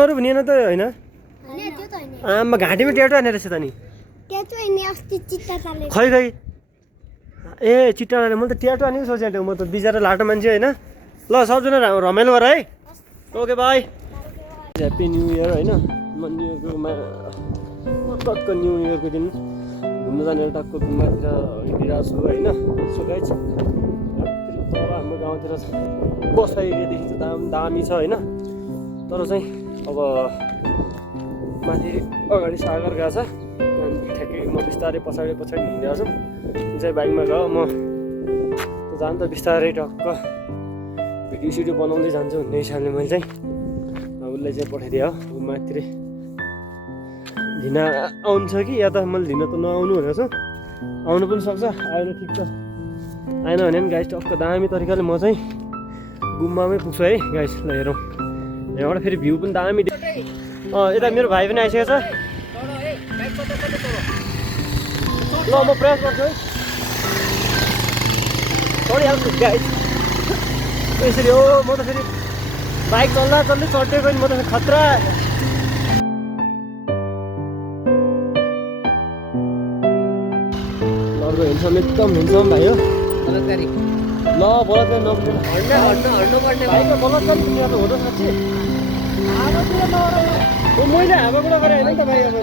अरू पनि त होइन आमा घाँटीमा ट्याटो हानेर रहेछ त नि खै खै ए चिट्टा हानेर मैले त ट्याटो हानेको सोचेको म त बिचरा लाटो मान्छे होइन ल सबजना रमाइलो गर है okay by happy new year होइन म न्यु इयरकोमा टक्क न्यु इयरको दिन घुम्न जाने टक्क गुम्बातिर हिँडिरहेको छु होइन सो गाइज तर हाम्रो गाउँतिर बसा एरियादेखि चाहिँ दामी छ होइन तर चाहिँ अब माथि अगाडि सागर गएको छ अनि ठ्याक्कै म बिस्तारै पछाडि हिँडिरहेको छु जुन चाहिँ बाइकमा गयो म जानु त बिस्तारै टक्क भिडियो सिडियो बनाउँदै जान्छु भन्ने हिसाबले मैले चाहिँ उसलाई चाहिँ पठाइदिएँ हो माथि लिन आउँछ कि या त मैले लिन त नआउनु भनेको छु आउनु पनि सक्छ आएन ठिक छ आएन भने पनि गाइस टक्क दामी तरिकाले म चाहिँ गुम्बामै पुग्छु है गाइस ल हेरौँ यहाँबाट फेरि भ्यू पनि दामी यता मेरो भाइ पनि आइसकेको छ ल म प्रयास गर्छु है चढिहाल्छु गाइस यसरी हो म त फेरि बाइक चल्दा चल्दै चढ्दै गयो नि म त फेरि खतरा अर्को हेर्छौँ एकदम हेर्छौँ भाइ हो बलात्कारी ल बलात्कार नपुग्दैन भाइको बलात्कार दुनियाँ त हो त साँच्ची मैले हावाबाट गरेँ होइन नि त भाइ अब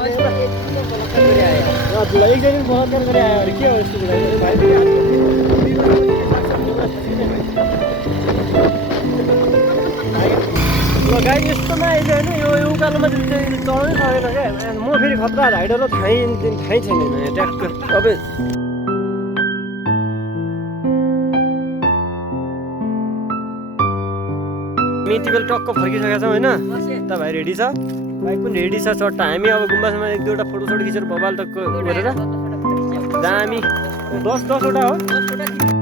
एकजना बलात्कार गरे आयो अरे के हो यस्तो भाइ गाडी यस्तोमा अहिले होइन यो उकालोमा चाहिँ चढ्नै सकेन क्या म फेरि खतरा राइडर र थाहै छैन ट्याक्क तपाईँ यति बेला टक्क फर्किसकेका छौँ होइन त भाइ रेडी छ बाइक पनि रेडी छ चट्टा हामी अब गुम्बासम्म एक दुईवटा फोटोसोटो खिचेर बबाल टक्क गरेर दामी 10 वटा हो